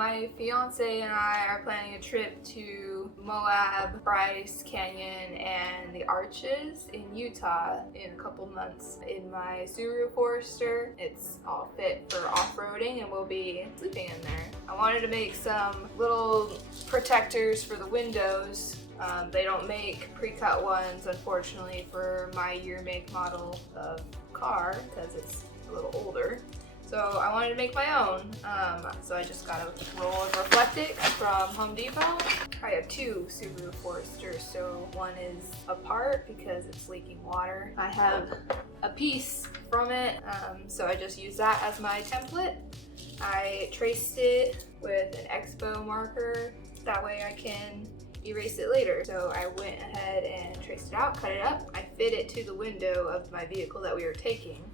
My fiance and I are planning a trip to Moab, Bryce Canyon, and the Arches in Utah in a couple months in my Subaru Forester. It's all fit for off-roading and we'll be sleeping in there. I wanted to make some little protectors for the windows. They don't make pre-cut ones, unfortunately, for my year, make, model of car because it's a little older. So I wanted to make my own, so I just got a roll of Reflectix from Home Depot. I have two Subaru Foresters, so one is apart because it's leaking water. I have a piece from it, so I just use that as my template. I traced it with an Expo marker, that way I can erase it later. So I went ahead and traced it out, cut it up. I fit it to the window of my vehicle that we were taking.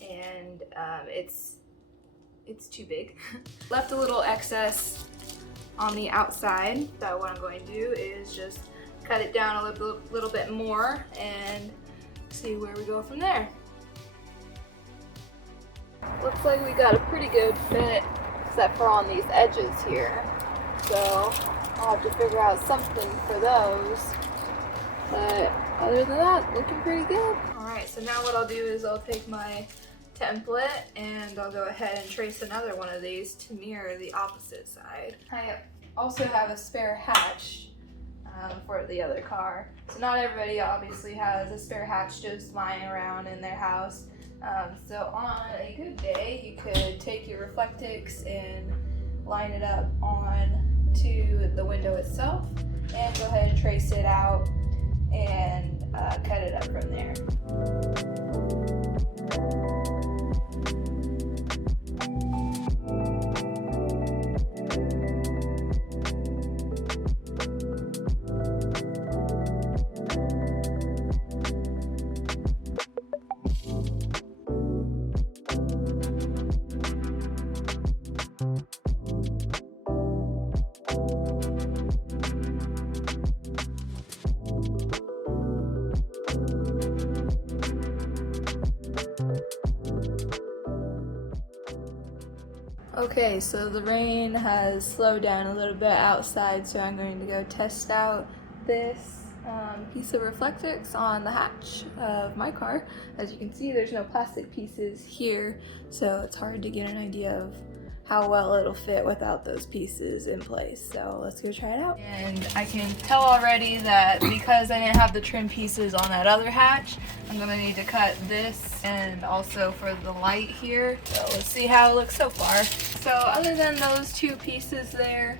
And it's too big. Left a little excess on the outside, so what I'm going to do is just cut it down a little bit more and see where we go from there. Looks like we got a pretty good fit, except for on these edges here. So I'll have to figure out something for those. But other than that, looking pretty good. Alright, so now what I'll do is I'll take my template and I'll go ahead and trace another one of these to mirror the opposite side. I also have a spare hatch for the other car. So not everybody obviously has a spare hatch just lying around in their house. So on a good day, you could take your Reflectix and line it up on to the window itself and go ahead and trace it out and cut it up from there. Okay, so the rain has slowed down a little bit outside, so I'm going to go test out this piece of Reflectix on the hatch of my car. As you can see, there's no plastic pieces here, so it's hard to get an idea of how well it'll fit without those pieces in place. So let's go try it out. And I can tell already that because I didn't have the trim pieces on that other hatch, I'm gonna need to cut this and also for the light here. So let's see how it looks so far. So other than those two pieces there,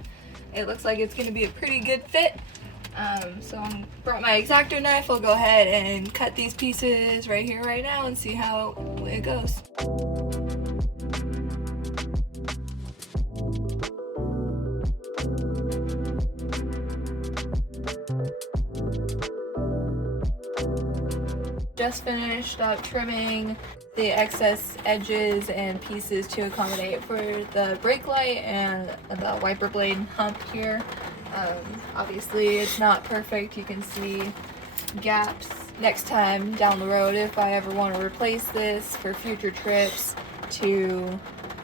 it looks like it's gonna be a pretty good fit. So I brought my X-Acto knife. I'll go ahead and cut these pieces right here, right now, and see how it goes. Just finished up trimming the excess edges and pieces to accommodate for the brake light and the wiper blade hump here. Obviously it's not perfect, you can see gaps. Next time down the road, if I ever want to replace this for future trips, to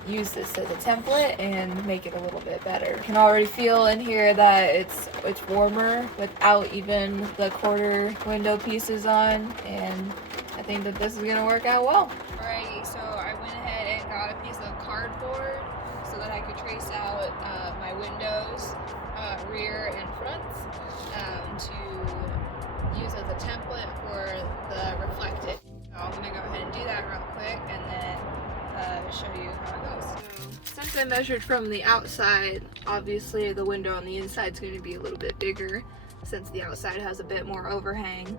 use this as a template and make it a little bit better. You can already feel in here that it's warmer without even the quarter window pieces on, and I think that this is going to work out well. Alright, so I went ahead and got a piece of cardboard so that I could trace out my windows, rear and front, to use as a template for the Reflectix. So I'm going to go ahead and do that real quick and then show you how it goes. So, since I measured from the outside, obviously the window on the inside is going to be a little bit bigger since the outside has a bit more overhang.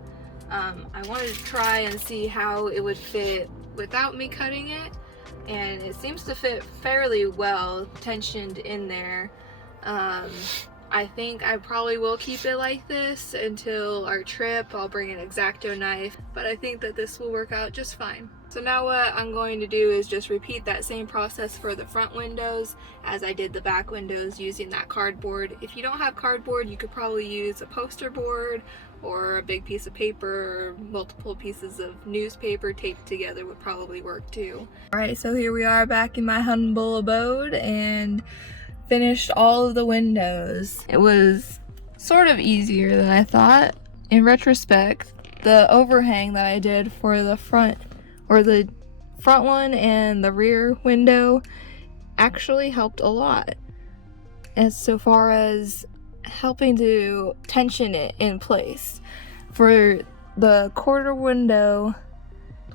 I wanted to try and see how it would fit without me cutting it, and it seems to fit fairly well tensioned in there. I think I probably will keep it like this until our trip. I'll bring an X-Acto knife, but I think that this will work out just fine. So now what I'm going to do is just repeat that same process for the front windows as I did the back windows using that cardboard. If you don't have cardboard, you could probably use a poster board or a big piece of paper, or multiple pieces of newspaper taped together would probably work too. Alright, so here we are back in my humble abode, and finished all of the windows. It was sort of easier than I thought. In retrospect, the overhang that I did for the front one and the rear window actually helped a lot, as so far as helping to tension it in place. For the quarter window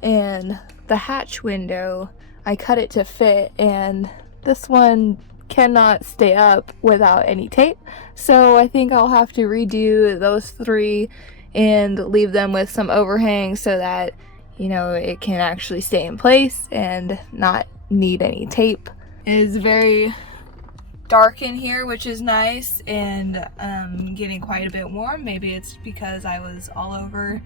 and the hatch window, I cut it to fit, and this one cannot stay up without any tape, so I think I'll have to redo those three and leave them with some overhang so that, you know, it can actually stay in place and not need any tape. It is very dark in here, which is nice, and getting quite a bit warm. Maybe it's because I was all over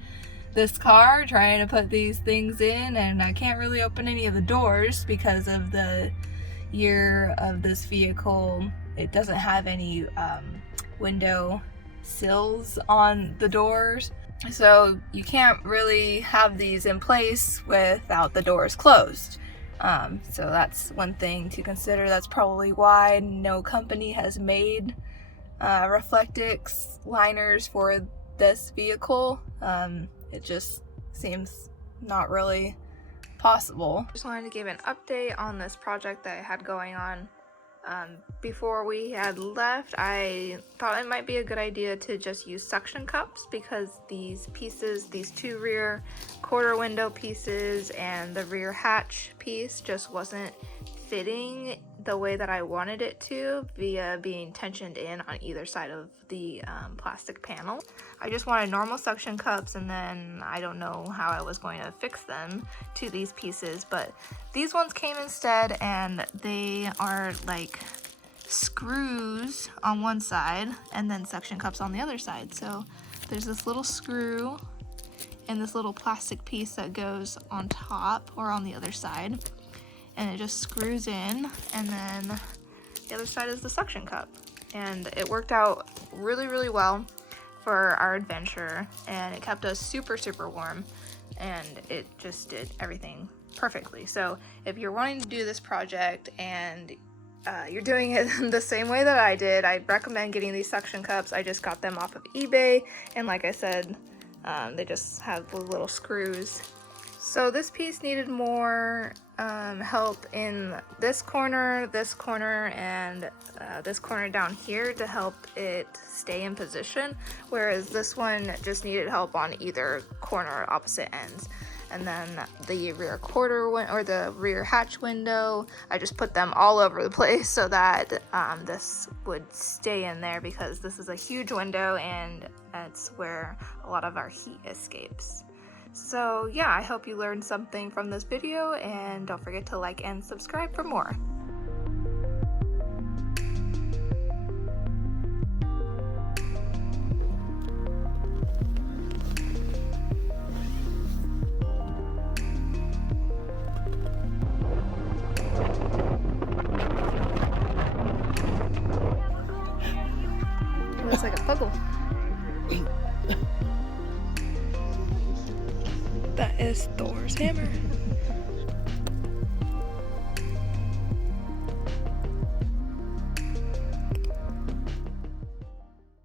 this car trying to put these things in, and I can't really open any of the doors because of the year of this vehicle. It doesn't have any window sills on the doors, so you can't really have these in place without the doors closed. So that's one thing to consider. That's probably why no company has made Reflectix liners for this vehicle. It just seems not really possible. Just wanted to give an update on this project that I had going on. Before we had left, I thought it might be a good idea to just use suction cups, because these pieces, these two rear quarter window pieces and the rear hatch piece, just wasn't fitting the way that I wanted it to via being tensioned in on either side of the plastic panel. I just wanted normal suction cups, and then I don't know how I was going to fix them to these pieces, but these ones came instead, and they are like screws on one side and then suction cups on the other side. So there's this little screw and this little plastic piece that goes on top or on the other side, and it just screws in, and then the other side is the suction cup. And it worked out really, really well for our adventure, and it kept us super, super warm, and it just did everything perfectly. So if you're wanting to do this project and you're doing it the same way that I did, I recommend getting these suction cups. I just got them off of eBay, and like I said, they just have the little screws. So this piece needed more help in this corner, and this corner down here to help it stay in position, whereas this one just needed help on either corner opposite ends. And then the rear quarter or the rear hatch window, I just put them all over the place so that this would stay in there, because this is a huge window and that's where a lot of our heat escapes. So yeah, I hope you learned something from this video, and don't forget to like and subscribe for more. Looks like a puggle. That is Thor's hammer.